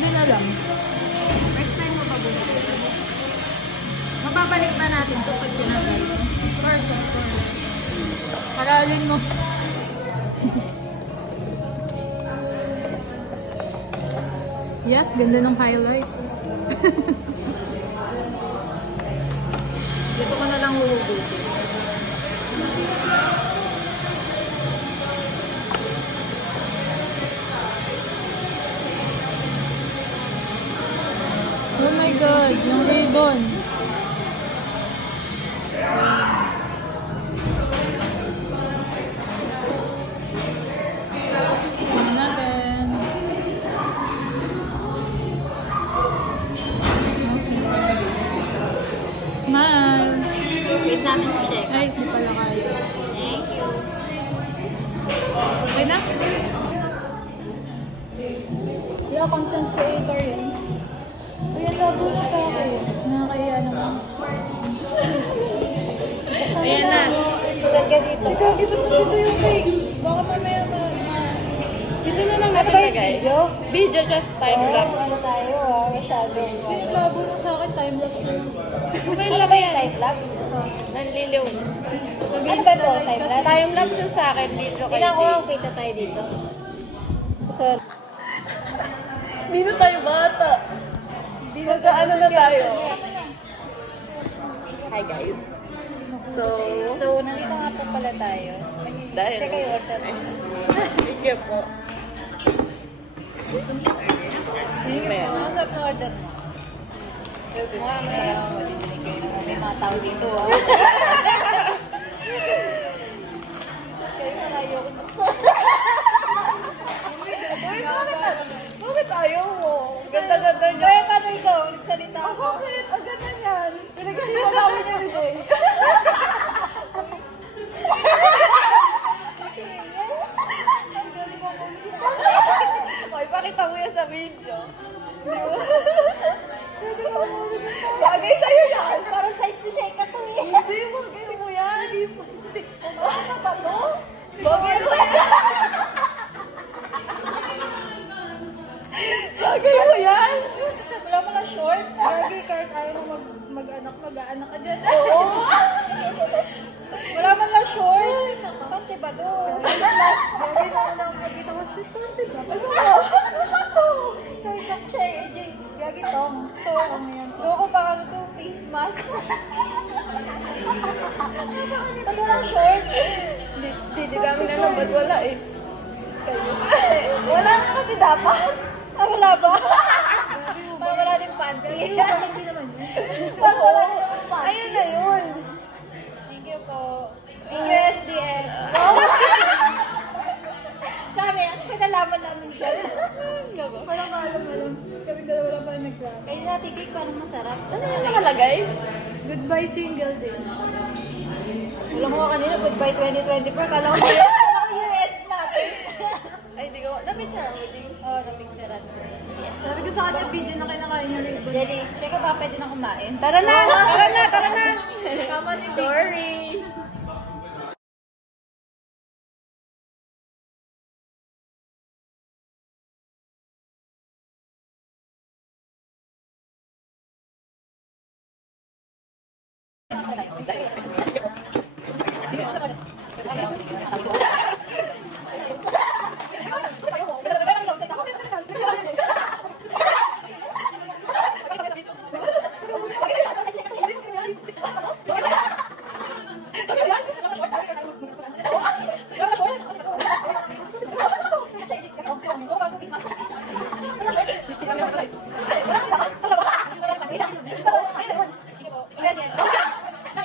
din alam. Next time mo babalik. Mababalik pa natin ito pag tinanggal. Of course. Paralin mo. Yes, ganda ng highlights. Dito ko na lang huhugutin. Oh my God, yung ribbon. Tingnan natin. Smile. Wait natin po siya. Ay, di pala kaya. Thank you. Okay na? Yeah, content creator yun. Ayan, labo na sa akin. Nakakaya naman. Ayan na. Saan ka dito? Ikaw, ba't nandito yung cake? Baka mamaya dito na lang Ano ba yung video? Video just time-lapse. Ano tayo masyado. Yung labo na sa akin, time-lapse na. Ano ba yan? Time-lapse? Nanliliw. Ano ba ito? Time-lapse? Time-lapse yung sa akin, video kay Ilang ko Jay. ang kita tayo dito? Sorry. Hindi na tayo bata. Hindi na sa ano na tayo. Hi guys. So, Nandito nga po pala tayo. dahil. Check kayo order. Thank you po. Ano sa order mo? Mukha masaya ako madidinig kayo. May mga tao dito. Kayo na ayoko Bakit ayaw mo? Ganda-ganda niya. Kaya paano ikaw? Nagsalita ako. Bakit? Ang ganda niyan. Pinag-isipan namin yun, Jay. Okay, pakita mo yan sa video. Bagay sa'yo yan. Parang size ni Sheikah to eh. Hindi mo, gano'n mo yan. Hindi mo. Ano ba to? Bagay mo yan. Bagay mo yan. Wala mo lang short. Lagi kahit ayaw mo mag-anak ka dyan. Oo. Wala man lang short. Pante ba to? Lagi na lang magkita ko si Pante ba? Ano ba? Kahit ako siya, AJ. Gagi tong. Tong yan. Loko pa kami to. Face mask. Ba't walang short? Hindi namin alam ba't wala eh. Wala ka kasi dapat. Ah, wala ba? Parang wala din panty. Hindi naman yun. Parang wala din panty. Ayun na yun. Thank you po. Thank you, SDN. Sabi, ano pinalaman namin dyan? Parang alam. Kami dalawa lang pa nag-grab. Kayo natin cake parang masarap. Ano yung nakalagay? Goodbye single days. Alam mo kanina, goodbye 2024. Kala ko year end natin. Ay, hindi ko. Na-picture mo, Jing. Oo, na-picturean. Sabi ko sa kanya, video na kinakain niya ribbon. Jelly, teka ba pwede na kumain? Tara na! Tara na! Tara na! Tama ni Sorry! Yes, yes.